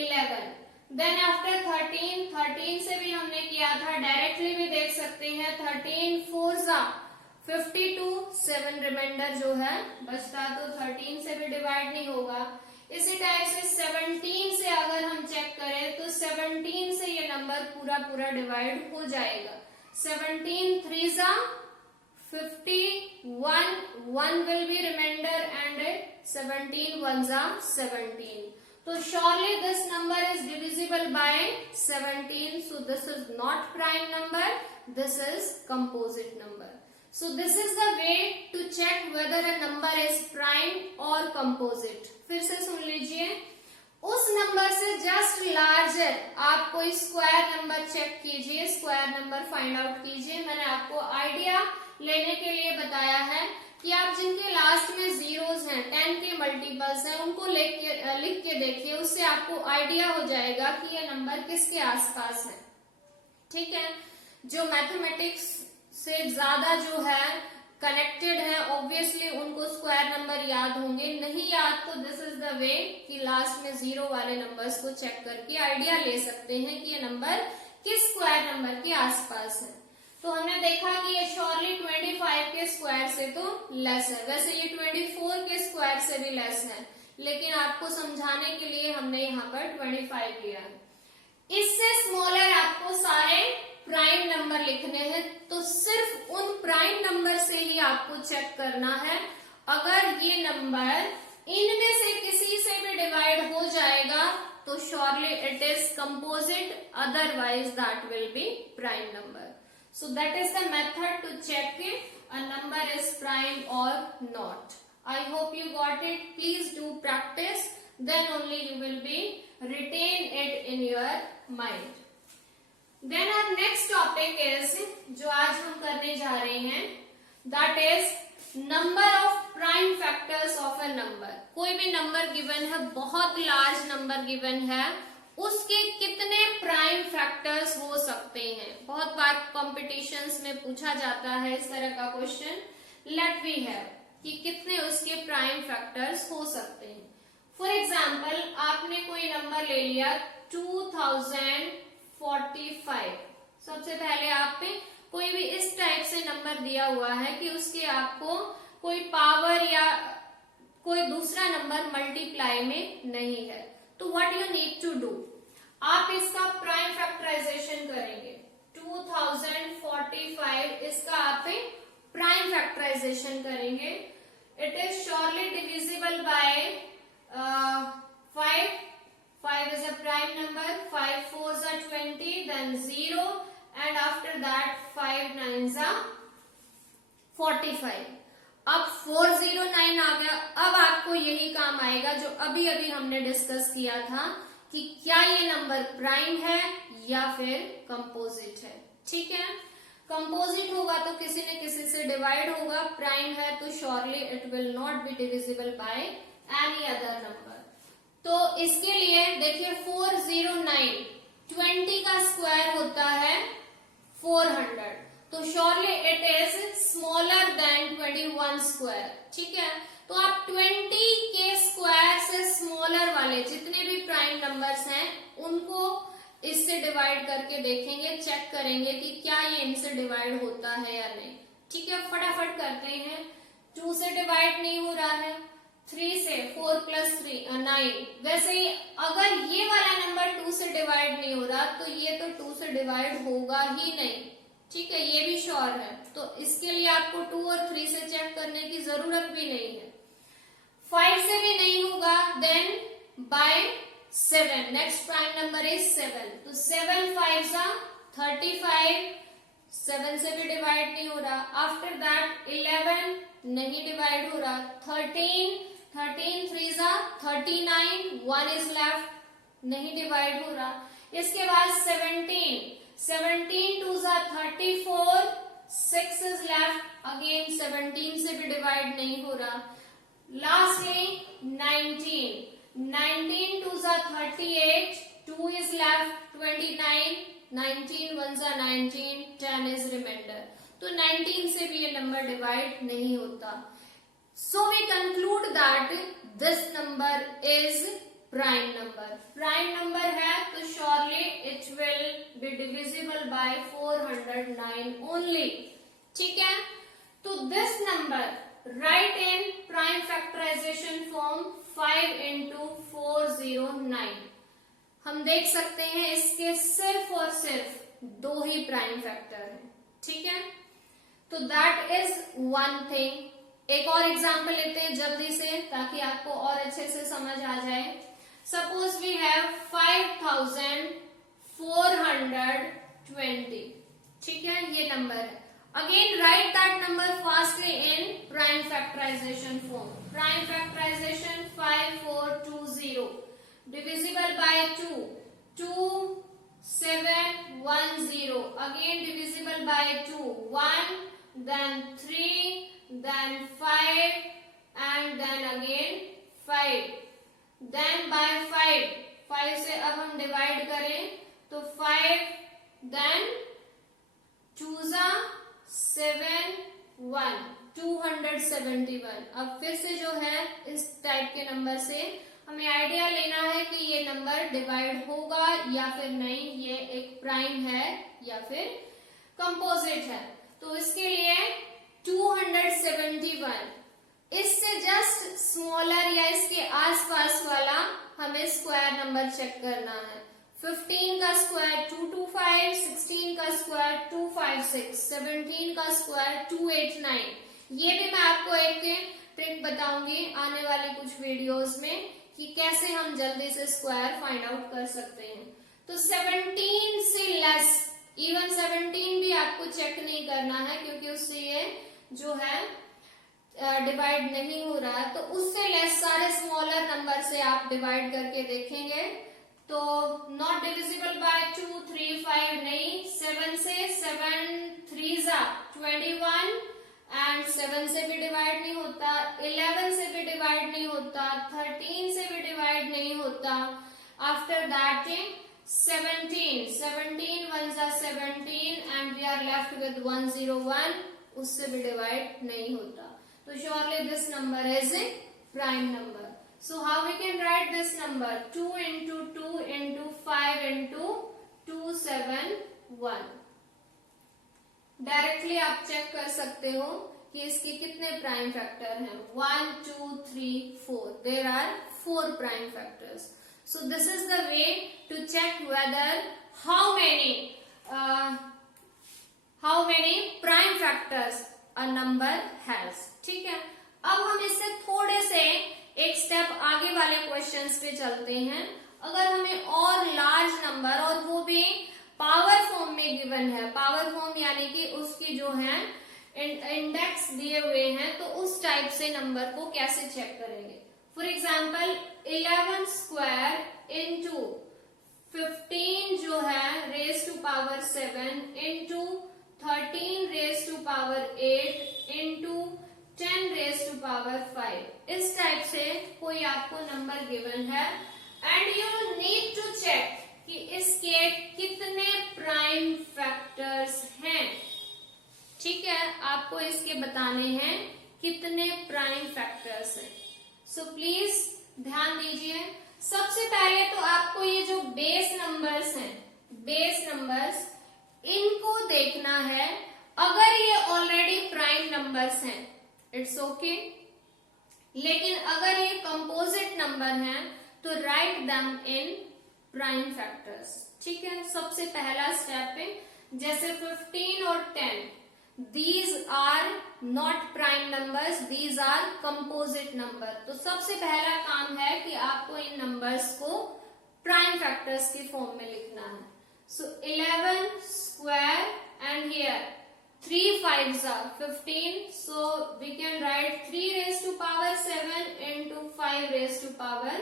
11। Then after 13 से भी हमने किया था, डायरेक्टली भी देख सकते हैं। 13 4 52, 7 रिमाइंडर जो है बचता, तो 13 से भी डिवाइड नहीं होगा। इसी टाइप से 17 से अगर हम चेक करें तो 17 से ये नंबर पूरा डिवाइड हो जाएगा। 17 3 51, 1 will be remainder and 17 1 17, तो surely this number is divisible by 17, so this is not prime number, this is composite number। so this is the way to check whether a number is prime or composite। फिर से सुन लीजिए, उस number से just larger आप कोई square number check कीजिए, square number find out कीजिए। मैंने आपको आइडिया लेने के लिए बताया है कि आप जिनके लास्ट में जीरोस हैं, 10 के मल्टीपल्स हैं, उनको लिख के देखिए, उससे आपको आइडिया हो जाएगा कि ये नंबर किसके आसपास है। ठीक है, जो मैथमेटिक्स से ज्यादा जो है कनेक्टेड है, ऑब्वियसली उनको स्क्वायर नंबर याद होंगे, नहीं याद तो दिस इज द वे कि लास्ट में 0 वाले नंबर्स को चेक करके आइडिया ले सकते हैं कि ये नंबर किस स्क्वायर नंबर के आसपास है। तो हमने देखा कि ये श्योरली 25 के स्क्वायर से तो लेस है, वैसे ये 24 के स्क्वायर से भी लेस है, लेकिन आपको समझाने के लिए हमने यहाँ पर 25 लिया है। इससे स्मॉलर आपको सारे प्राइम नंबर लिखने हैं, तो सिर्फ उन प्राइम नंबर से ही आपको चेक करना है। अगर ये नंबर इनमें से किसी से भी डिवाइड हो जाएगा तो surely it is composite, otherwise that will be prime number. So that is the method to check a number is prime or not. I hope you got it. Please do practice, then only you will be retain it in your mind. Then our next topic is, जो आज हम करने जा रहे हैं, that is number of prime factors of a number. कोई भी number given है, बहुत लार्ज नंबर गिवन है, उसके कितने प्राइम फैक्टर्स हो सकते हैं। बहुत बार कॉम्पिटिशन्स में पूछा जाता है इस तरह का क्वेश्चन, लेट वी हैव, कि कितने उसके प्राइम फैक्टर्स हो सकते हैं। फॉर एग्जाम्पल, आपने कोई नंबर ले लिया 2045। सबसे पहले आप पे कोई भी इस टाइप से नंबर दिया हुआ है कि उसके आपको कोई पावर या कोई दूसरा नंबर मल्टीप्लाई में नहीं है, तो what you need to do, आप इसका प्राइम फैक्टराइजेशन करेंगे। 2045 इसका आप प्राइम फैक्टराइजेशन करेंगे। It is surely divisible by 5। 5 is a prime number. 5 4s are 20, then 0, and after that 5 9s are 45. अब 409 आ गया। अब आपको यही काम आएगा जो अभी अभी हमने डिस्कस किया था कि क्या ये नंबर प्राइम है या फिर कंपोजिट है। ठीक है, कंपोजिट होगा तो किसी न किसी से डिवाइड होगा, प्राइम है तो surely it will not be divisible by any other number. तो इसके लिए देखिए 409, 20 का स्क्वायर होता है 400, तो surely it is smaller than 21 square. ठीक है, तो आप 20 के स्क्वायर से स्मॉलर वाले जितने भी प्राइम नंबर्स हैं उनको इससे डिवाइड करके देखेंगे, चेक करेंगे कि क्या ये इनसे डिवाइड होता है या नहीं। ठीक है, फटाफट करते हैं। 2 से डिवाइड नहीं हो रहा है, 3 से, 4 + 3 9। वैसे ही अगर ये वाला नंबर 2 से डिवाइड नहीं हो रहा तो ये तो 2 से डिवाइड होगा ही नहीं। ठीक है, ये भी श्योर है, तो इसके लिए आपको 2 और 3 से चेक करने की जरूरत भी नहीं है। 5 से भी नहीं होगा, then by 7, next prime number is 7, तो 7 5s are 35, 7 से भी डिवाइड नहीं हो रहा। आफ्टर दैट 11 नहीं डिवाइड हो रहा, 13 3s are 39, 1 is left, नहीं डिवाइड हो रहा। इसके बाद 17 2s are 34, 6 is left, again 17 से भी डिवाइड नहीं हो रहा। Lastly 19 2s are 38, 2 is left, 29, 19 1s are 19, 10 is remainder। तो 19 से भी ये नंबर डिवाइड नहीं होता। So we conclude that this number is prime number. Prime number है तो surely it will be divisible by 409 only. ठीक है, तो this number write in prime factorization form 5 into 409। हम देख सकते हैं इसके सिर्फ और सिर्फ 2 ही प्राइम फैक्टर हैं। ठीक है, तो दैट इज वन थिंग। एक और एग्जाम्पल लेते हैं जल्दी से ताकि आपको और अच्छे से समझ आ जाए। Suppose we have 5420। ठीक है, ये नंबर है। Again write that number fastly in prime factorisation form. Prime factorisation 5420 divisible by 2, 2 7 1 0, again divisible by 2, 1 then 3 then 5 and then again 5, then by 5 से अब हम डिवाइड करें तो 5 then 2s are 7 1, 271। अब फिर से जो है इस टाइप के नंबर से हमें आइडिया लेना है कि ये नंबर डिवाइड होगा या फिर नहीं, ये एक प्राइम है या फिर कंपोजिट है। तो इसके लिए 271, इससे जस्ट स्मॉलर या इसके आसपास वाला हमें स्क्वायर नंबर चेक करना है। 15 का स्क्वायर 225, 16 का स्क्वायर 256, 17 का स्क्वायर 289। ये भी मैं आपको एक ट्रिक बताऊंगी आने वाली कुछ वीडियोस में कि कैसे हम जल्दी से स्क्वायर फाइंड आउट कर सकते हैं। तो 17 से लेस, इवन 17 भी आपको चेक नहीं करना है क्योंकि उससे ये जो है डिवाइड नहीं हो रहा है। तो उससे लेस सारे स्मॉलर नंबर से आप डिवाइड करके देखेंगे तो नॉट डिविजिबल बाय 2, 3, 5 नहीं, 7 से 7 3 21 एंड 7 से भी डिवाइड नहीं होता, 11 से भी डिवाइड नहीं होता, 13 से भी डिवाइड नहीं होता। After that 17 1 17 and we are left with 101, उससे भी डिवाइड नहीं होता। तो surely this number is a prime number. So how we can write this number? 2 into 2 into 5 into 271. Directly आप चेक कर सकते हो कि इसके कितने प्राइम फैक्टर हैं। 1 2 3 4, there are 4 prime factors. So this is the way to check whether how many prime factors a number has. ठीक है, अब हम इससे थोड़े से एक स्टेप आगे वाले क्वेश्चंस पे चलते हैं। अगर हमें और लार्ज नंबर, और वो भी पावर फॉर्म में गिवन है, पावर फॉर्म यानी कि उसकी जो है इंडेक्स दिए हुए हैं, तो उस टाइप से नंबर को कैसे चेक करेंगे। फॉर एग्जाम्पल 11 स्क्वायर इंटू 15 जो है raise to power 7 into 13 raise to power 8 into 10 raise to power 5, इस टाइप से कोई आपको नंबर गिवन है and you need to check कि इसके कितने प्राइम फैक्टर्स हैं। ठीक है, आपको इसके बताने हैं कितने प्राइम फैक्टर्स हैं। सो प्लीज ध्यान दीजिए। सबसे पहले तो आपको ये जो बेस नंबर्स हैं, बेस नंबर्स, इनको देखना है। अगर ये ऑलरेडी प्राइम नंबर्स हैं इट्स ओके, लेकिन अगर ये कंपोजिट नंबर हैं तो write them in prime factors. ठीक है, सबसे पहला स्टेप है, जैसे 15 और 10, these are not prime numbers, these are composite number. तो सबसे पहला काम है कि आपको इन नंबर्स को प्राइम फैक्टर्स की फॉर्म में लिखना है। So 11 square and here 3 5s are 15. So we can write 3 raised to power 7 into 5 raised to power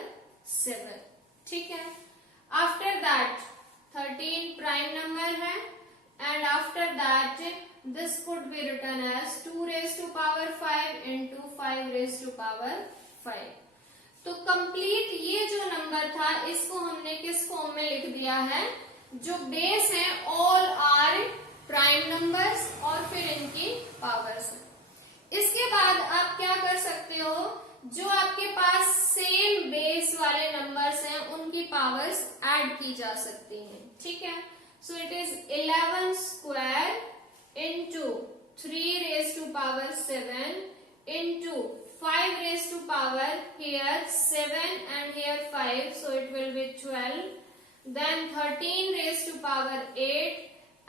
7. ठीक है, after that 13 prime number है and after that this could be written as 2 raised to power 5 into 5 raised to power 5. तो complete ये जो number था इसको हमने किस फॉर्म में लिख दिया है, जो बेस है ऑल आर प्राइम नंबर्स और फिर इनकी पावर्स है। इसके बाद आप क्या कर सकते हो, जो आपके पास सेम बेस वाले नंबर्स हैं उनकी पावर्स ऐड की जा सकती हैं। ठीक है, so it is 11 square into 3 raise to power 7 into 5 raised to power here 7 and here 5, so it will be 12. Then 13 raised to power 8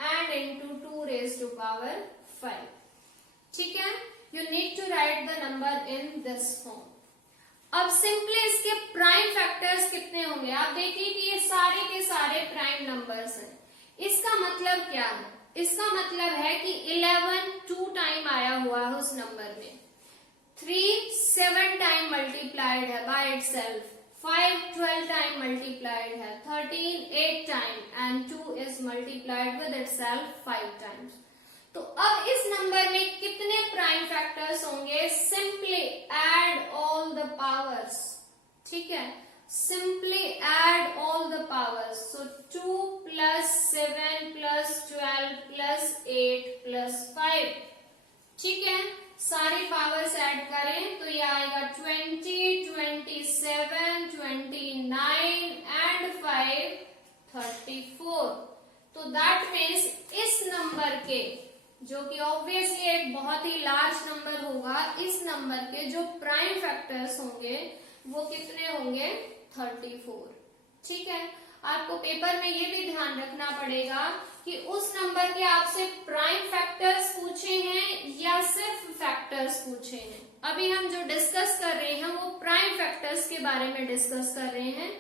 and into 2 raised to power 5. ठीक है, you need to write the number in this form. अब simply इसके prime factors कितने होंगे, आप देखिए कि ये सारे के सारे प्राइम नंबर्स हैं। इसका मतलब क्या है, इसका मतलब है कि 11 2 टाइम आया हुआ है उस नंबर में, 3 7 टाइम मल्टीप्लाइड है बाय इटसेल्फ, 5 12 टाइम मल्टीप्लाइड है, 13 8 time and 2 is multiplied with itself 5 times. तो अब इस नंबर में कितने प्राइम फैक्टर्स होंगे, simply add all the powers. ठीक है, simply add all the powers. So 2 plus 7 plus 12 plus 8 plus 5। ठीक है, सारी पावर्स ऐड करें तो ये आएगा 20, 27, 29 एंड 5 34। तो दैट मीन्स इस नंबर के, जो कि ऑब्वियसली एक बहुत ही लार्ज नंबर होगा, इस नंबर के जो प्राइम फैक्टर्स होंगे वो कितने होंगे, 34। ठीक है, आपको पेपर में ये भी ध्यान रखना पड़ेगा कि उस नंबर के आपसे प्राइम फैक्टर्स पूछे हैं या सिर्फ फैक्टर्स पूछे हैं। अभी हम जो डिस्कस कर रहे हैं वो प्राइम फैक्टर्स के बारे में डिस्कस कर रहे हैं।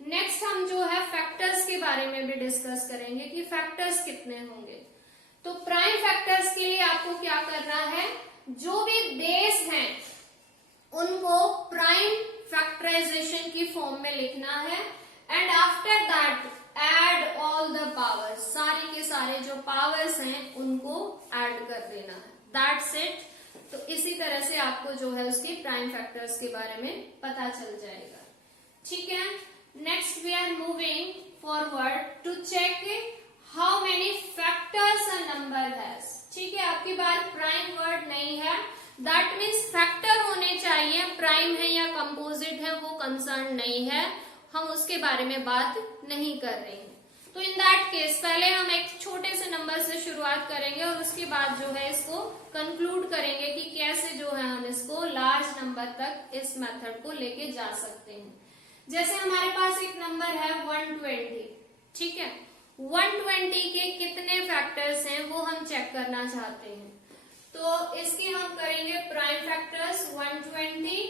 नेक्स्ट हम जो है फैक्टर्स के बारे में भी डिस्कस करेंगे कि फैक्टर्स कितने होंगे। तो प्राइम फैक्टर्स के लिए आपको क्या करना है, जो भी बेस हैं उनको प्राइम फैक्टराइजेशन की फॉर्म में लिखना है and after that add all the powers, सारे के सारे जो पावर्स हैं उनको ऐड कर देना है। That's it. तो इसी तरह से आपको जो है उसके प्राइम फैक्टर्स के बारे में पता चल जाएगा। ठीक है, next we are moving forward to check how many factors a number has. ठीक है, आपकी बात प्राइम वर्ड नहीं है, दैट मीन्स फैक्टर होने चाहिए, प्राइम है या कंपोजिट है वो कंसर्न नहीं है, हम उसके बारे में बात नहीं कर रहे हैं। तो इन दैट केस पहले हम एक छोटे से नंबर से शुरुआत करेंगे और उसके बाद जो है इसको कंक्लूड करेंगे कि कैसे जो है हम इसको लार्ज नंबर तक इस मेथड को लेके जा सकते हैं। जैसे हमारे पास एक नंबर है 120, ठीक है, 120 के कितने फैक्टर्स हैं वो हम चेक करना चाहते हैं। तो इसके हम करेंगे प्राइम फैक्टर्स। 120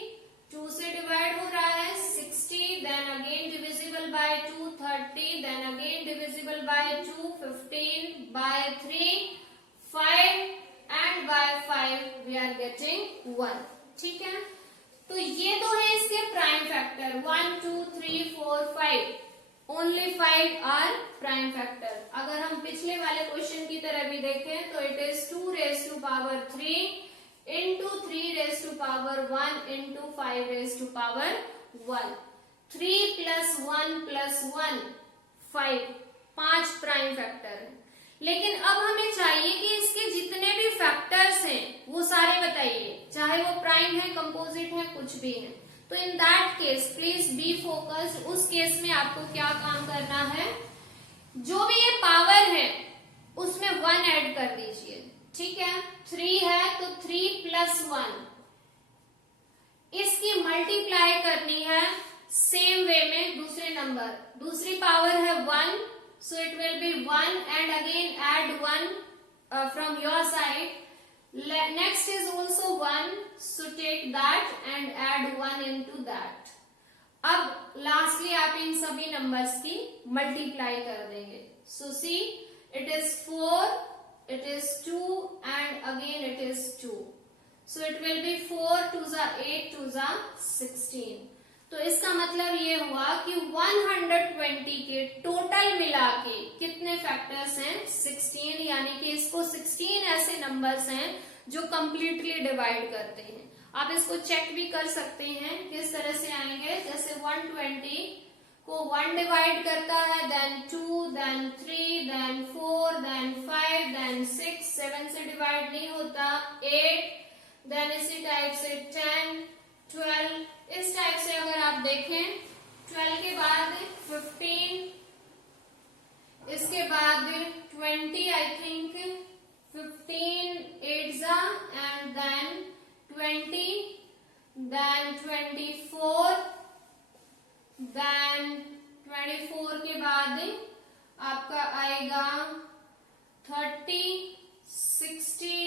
2 से डिवाइड हो रहा है, 60, then again divisible by 2, 30, then again divisible by 2, 15, by 3, 5 and by 5 we are getting 1। ठीक है, तो ये तो है इसके prime factor 1 2 3 4 5, only 5 are prime factor. अगर हम पिछले वाले क्वेश्चन की तरह भी देखें तो it is 2 raised to power 3 into 3 raised to power 1 into 5 raised to power 1। 3 plus 1 plus 1 5, 5 prime factor है। लेकिन अब हमें चाहिए कि इसके जितने भी फैक्टर्स हैं वो सारे बताइए, चाहे वो प्राइम है, कंपोजिट है, कुछ भी है। तो in that case please be focused. उस केस में आपको क्या काम करना है, जो भी ये पावर है उसमें 1 ऐड कर दीजिए। ठीक है, 3 है तो 3 plus 1, इसकी मल्टीप्लाई करनी है सेम वे में दूसरे नंबर, दूसरी पावर है 1, so it will be 1 and again add 1 from your side. Next is also 1, so take that and add 1 into that. अब लास्टली आप इन सभी नंबर्स की मल्टीप्लाई कर देंगे। So see, it is 4, it is 2 and again it is 2. So it will be 4 2 जा 8 2 जा 16। तो इसका मतलब ये हुआ कि 120 के टोटल मिला के कितने फैक्टर्स हैं, 16, यानी कि इसको 16 ऐसे नंबर्स हैं जो कंप्लीटली डिवाइड करते हैं। आप इसको चेक भी कर सकते हैं, किस तरह से आएंगे, जैसे 120 को 1 डिवाइड करता है, then 2, then 3, then 4, then 5, then 6, 7 से डिवाइड नहीं होता, 8, देन इसी टाइप से 10, 12, इस टाइप से अगर आप देखें 12 के बाद 15, इसके बाद 20, आई थिंक 15 8 जा एंड देन 20, देन 24, देन 24 के बाद आपका आएगा 30, 60,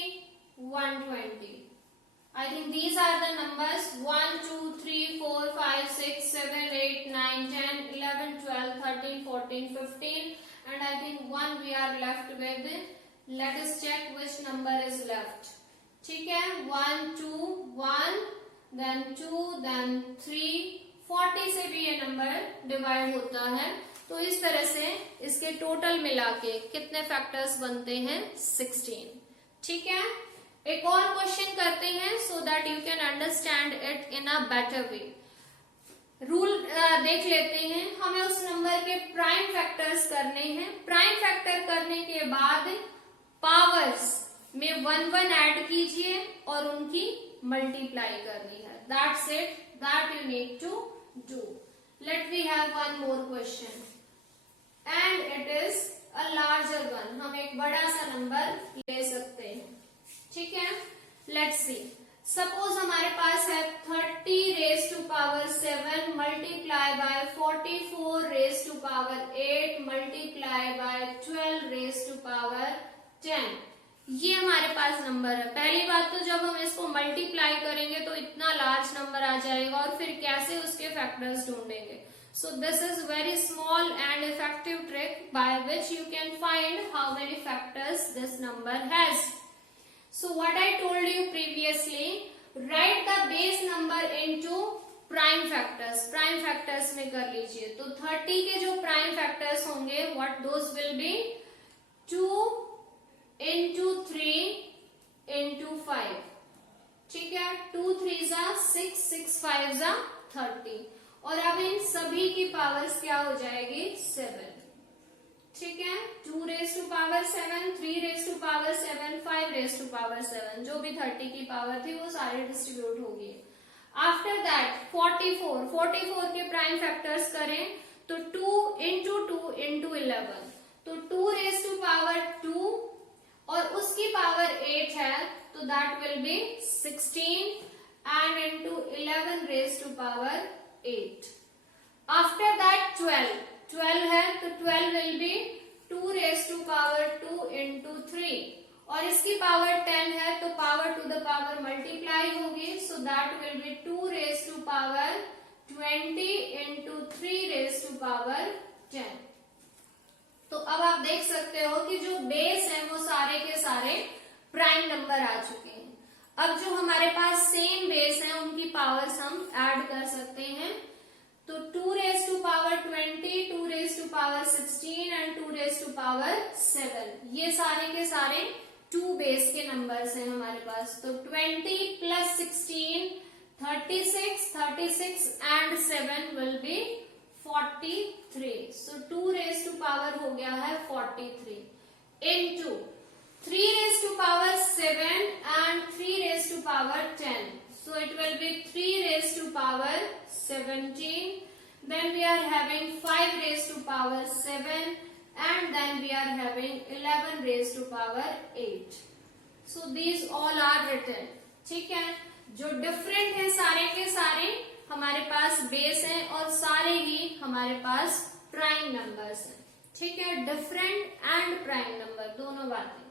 120। I think these are the numbers 1 2 3 4 5 6 7 8 9 10 11 12 13 14 15 and I think 1 we are left with. Let us check which number is left. ठीक है, 1 2 1 then 2 then 3, 40 से भी ये नंबर डिवाइड होता है। तो इस तरह से इसके टोटल मिला के कितने फैक्टर्स बनते हैं, 16। ठीक है, एक और क्वेश्चन करते हैं so that you can understand it in a better way. Rule देख लेते हैं, हमें उस नंबर के प्राइम फैक्टर्स करने हैं। प्राइम फैक्टर करने के बाद पावर्स में 1 1 ऐड कीजिए और उनकी मल्टीप्लाई करनी है। That's it, that you need to do. Let we have one more question and it is a larger one. हम एक बड़ा सा नंबर ले सकते हैं। ठीक है, लेट्स सी। सपोज हमारे पास है 30 raise to power 7 multiply by 44 raise to power 8 multiply by 12 raise to power 10। ये हमारे पास नंबर है। पहली बात तो जब हम इसको मल्टीप्लाई करेंगे तो इतना लार्ज नंबर आ जाएगा और फिर कैसे उसके फैक्टर्स ढूंढेंगे। So this is very small and effective trick by which you can find how many factors this number has. So what I told you previously, write the base number into prime factors. Prime factors में कर लीजिए। तो 30 के जो prime factors होंगे, what those will be? 2 into 3 into 5। ठीक है, 2 3s are 6, 6 5s are 30। और अब इन सभी की पावर्स क्या हो जाएगी? 7। ठीक है, 2 raise to power 7, 3 raise to power 7, 5 raise to power 7, जो भी 30 की पावर थी वो सारे डिस्ट्रीब्यूट होगी। आफ्टर दैट 44 के प्राइम फैक्टर्स करें तो 2 into 2 into 11, तो 2 रेज टू पावर 2 और उसकी पावर 8 है तो that will be 16 and into 11 raise to power 8। After that 12 है तो 12 will be 2 raise to power 2 into 3 और इसकी पावर 10 है तो power to the power multiply होगी, so that will be 2 raise to power 20 into 3 raise to power 10। तो अब आप देख सकते हो कि जो बेस है वो सारे के सारे प्राइम नंबर आ चुके हैं। अब जो हमारे पास सेम बेस है उनकी पावर्स हम ऐड कर सकते हैं। तो 2 raise to power 20, 2 raise to power 16 and 2 raise to power 7, ये सारे के सारे 2 बेस के नंबर्स हैं हमारे पास। तो 20 plus 16 36 and 7 will be 43। So 2 raise to power हो गया है 43 into 3 raised to power 7 and 3 raised to power 10. So it will be 3 raised to power 17. Then we are having 5 raised to power 7 and then we are having 11 raised to power 8. So these all are written. ठीक है, जो different है सारे के सारे हमारे पास base हैं और सारे ही हमारे पास प्राइम नंबर्स हैं। ठीक है, डिफरेंट एंड प्राइम नंबर दोनों बातें।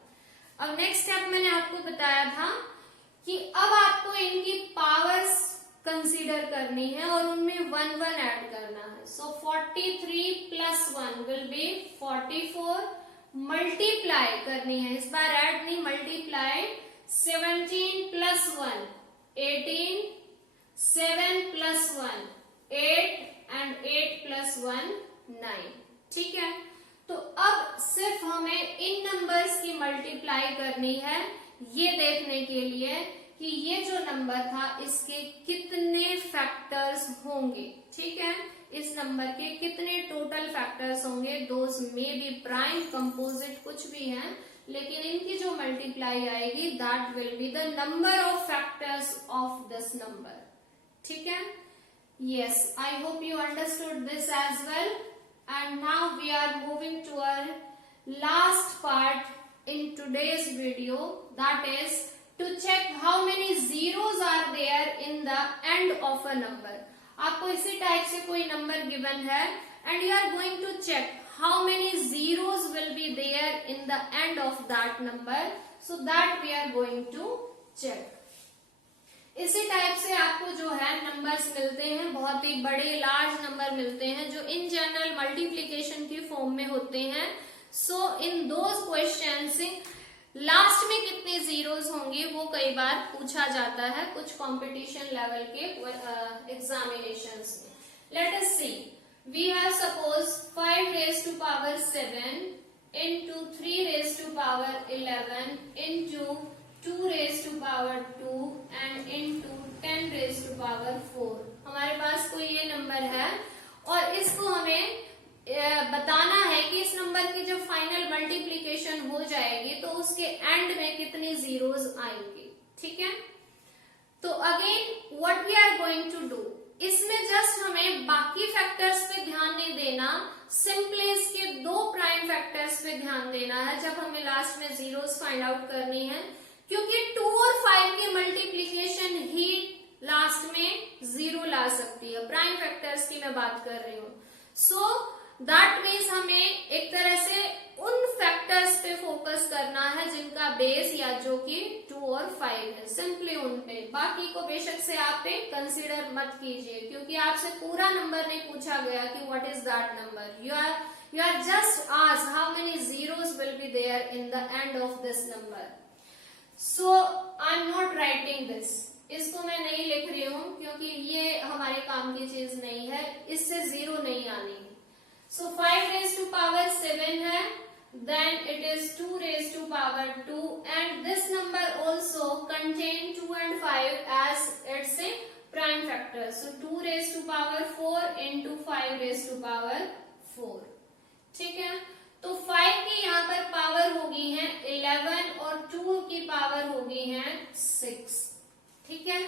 अब नेक्स्ट स्टेप मैंने आपको बताया था कि अब आपको इनकी पावर्स कंसीडर करनी है और उनमें 1 1 ऐड करना है। सो 43 प्लस 1 विल बी 44, मल्टीप्लाई करनी है, इस बार ऐड नहीं multiply. 17 plus 1 18, 7 plus 1 8 and 8 plus 1 9। ठीक है, तो अब सिर्फ हमें इन नंबर्स की मल्टीप्लाई करनी है ये देखने के लिए कि ये जो नंबर था इसके कितने फैक्टर्स होंगे। ठीक है, इस नंबर के कितने टोटल फैक्टर्स होंगे। Those may be prime, composite, कुछ भी हैं, लेकिन इनकी जो मल्टीप्लाई आएगी that will be the number of factors of this number. ठीक है, yes, I hope you understood this as well. And now we are moving to our last part in today's video, that is to check how many zeros are there in the end of a number. आपको इसी type से कोई number given है and you are going to check how many zeros will be there in the end of that number, so that we are going to check. इसी type से आपको जो है नंबर्स मिलते हैं, बहुत ही बड़े लार्ज नंबर मिलते हैं जो इन जनरल मल्टीप्लिकेशन की फॉर्म में होते हैं। सो इन दोज क्वेश्चंस लास्ट में कितने जीरोस होंगे वो कई बार पूछा जाता है कुछ कंपटीशन लेवल के एग्जामिनेशंस में। Let us see, we have suppose 5 raise to power 7 into 3 raised to power 11 into 2 raised to power 2 and into 10 raised to power 4। हमारे पास कोई ये नंबर है और इसको हमें बताना है कि इस नंबर की जब फाइनल मल्टीप्लिकेशन हो जाएगी तो उसके एंड में कितने जीरोस आएंगे। ठीक है, तो again what we are going to do, इसमें जस्ट हमें बाकी फैक्टर्स पे ध्यान नहीं देना, सिंपली इसके 2 प्राइम फैक्टर्स पे ध्यान देना है जब हमें लास्ट में जीरोस फाइंड आउट करनी है। क्योंकि 2 और 5 की मल्टीप्लीकेशन ही लास्ट में 0 ला सकती है। प्राइम फैक्टर्स की मैं बात कर रही हूँ। सो दैट मीन्स हमें एक तरह से उन फैक्टर्स पे फोकस करना है जिनका बेस या जो कि 2 और 5 है, सिंपली उन पे। बाकी को बेशक से आप पे कंसीडर मत कीजिए, क्योंकि आपसे पूरा नंबर नहीं पूछा गया कि what is that number. You are just asked how many zeros will be there in the end of this number. So I am not writing this. इसको मैं नहीं लिख रही हूँ क्योंकि ये हमारे काम की चीज नहीं है, इससे 0 नहीं आनी है। So 5 raised to power 7 है, then it is 2 raised to power 2, and this number also contain 2 and 5 as its a prime factor. So 2 raised to power 4 into 5 raised to power 4. ठीक है, तो 5 की यहाँ पर पावर होगी है 11 और 2 की पावर होगी है 6। ठीक है,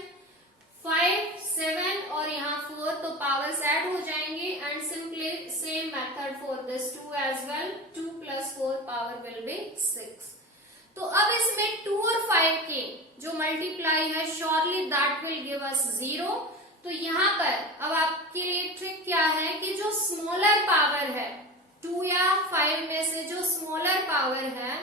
5, 7 और यहाँ 4, तो पावर्स ऐड हो जाएंगे and simply same method for this 2 as well. 2 plus 4 power will be 6। तो अब इसमें 2 और 5 की जो मल्टीप्लाई है surely that will give us 0। तो यहाँ पर अब आपके लिए ट्रिक क्या है कि जो स्मॉलर पावर है 2 या 5 में से जो स्मॉलर पावर है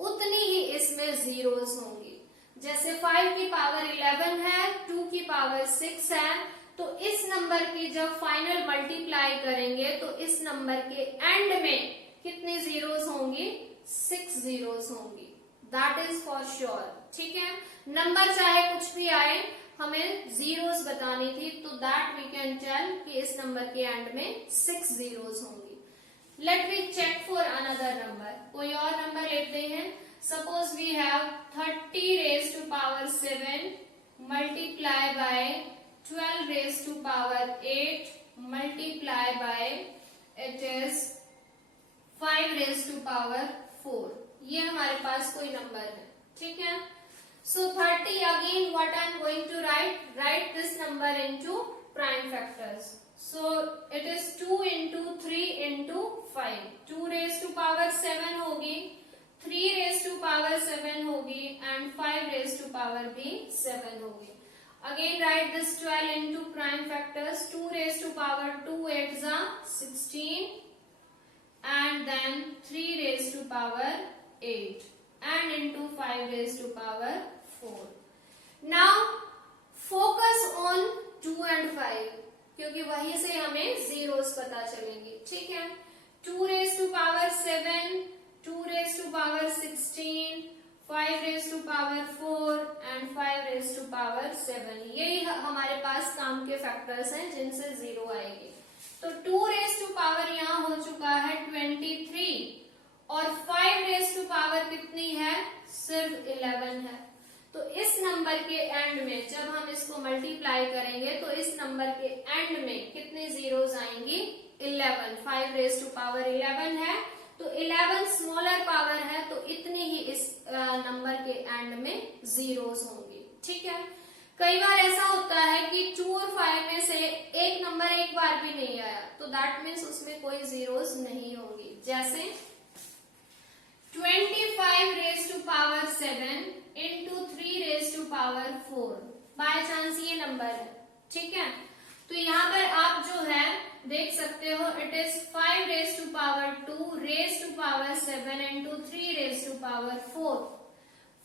उतनी ही इसमें जीरोस होंगी। जैसे 5 की पावर 11 है, 2 की पावर 6 है, तो इस नंबर की जब फाइनल मल्टीप्लाई करेंगे तो इस नंबर के एंड में कितनी जीरोस होंगी? 6 जीरोस होंगी। That is for sure. ठीक है, नंबर चाहे कुछ भी आए हमें जीरोस बतानी थी, तो दैट वी कैन टेल कि इस नंबर के एंड में 6 जीरोस होंगी। Let me check for another number. कोई और नंबर लेते हैं। Suppose we have 30 raised to power 7 multiply by 12 raised to power 8 multiply by it is 5 raised to power 4। ये हमारे पास कोई नंबर है। ठीक है, so 30 again what I am going to write this number into prime factors। So it is 2 into 3 into 5। 2 raised to power 7 होगी, 3 raised to power 7 होगी and 5 raised to power भी 7 होगी। Again write this 12 into prime factors। 2 raised to power 2 8s are 16 and then 3 raised to power 8 and into 5 raised to power 4। Now focus on 2 and 5 क्योंकि वहीं से हमें zeros पता चलेंगे। ठीक है, 2 raised to power 7, 2 raised to power 16, 5 raised to power 4 and 5 raised to power 7। यही हमारे पास काम के फैक्टर्स हैं जिनसे 0 आएंगे। तो 2 raised to power यहाँ हो चुका है 23 और 5 raised to power कितनी है? सिर्फ 11 है। तो इस नंबर के एंड में जब हम इसको मल्टीप्लाई करेंगे तो इस नंबर के एंड में कितने जीरोस आएंगी? 11। 5 raised to power 11 है, तो 11 स्मॉलर पावर है, तो इतनी ही इस नंबर के एंड में जीरोस होंगी। ठीक है, कई बार ऐसा होता है कि 2 और 5 में से एक नंबर एक बार भी नहीं आया, तो दैट मीन्स उसमें कोई जीरोस नहीं होंगी। जैसे 25 raised to power 7 into 3 raised to power 4। By chance ये नंबर है। ठीक है, तो यहाँ पर आप जो है देख सकते हो it is 5 raised to power 2 raised to power 7 into 3 raised to power 4।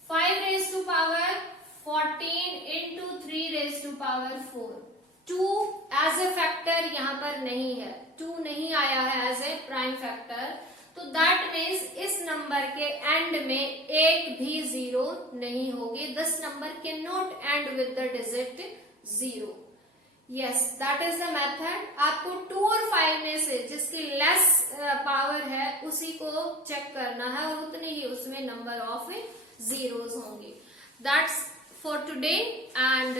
5 raised to power 14 into 3 raised to power 4। 2 as a factor यहाँ पर नहीं है, 2 नहीं आया है एज ए प्राइम फैक्टर, तो दैट मीन्स इस नंबर के एंड में एक भी जीरो नहीं होगी। This number can not end with the digit 0। Yes, that is the method. आपको 2 और 5 में से जिसकी लेस पावर है उसी को चेक करना है और उतने ही उसमें नंबर ऑफ जीरोस होंगे। That's for today and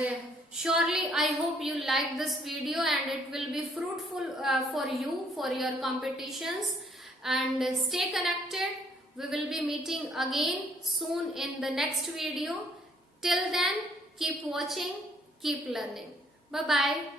surely I hope you like this video and it will be fruitful for you for your competitions, and stay connected. We will be meeting again soon in the next video. Till then, keep watching, keep learning. Bye bye.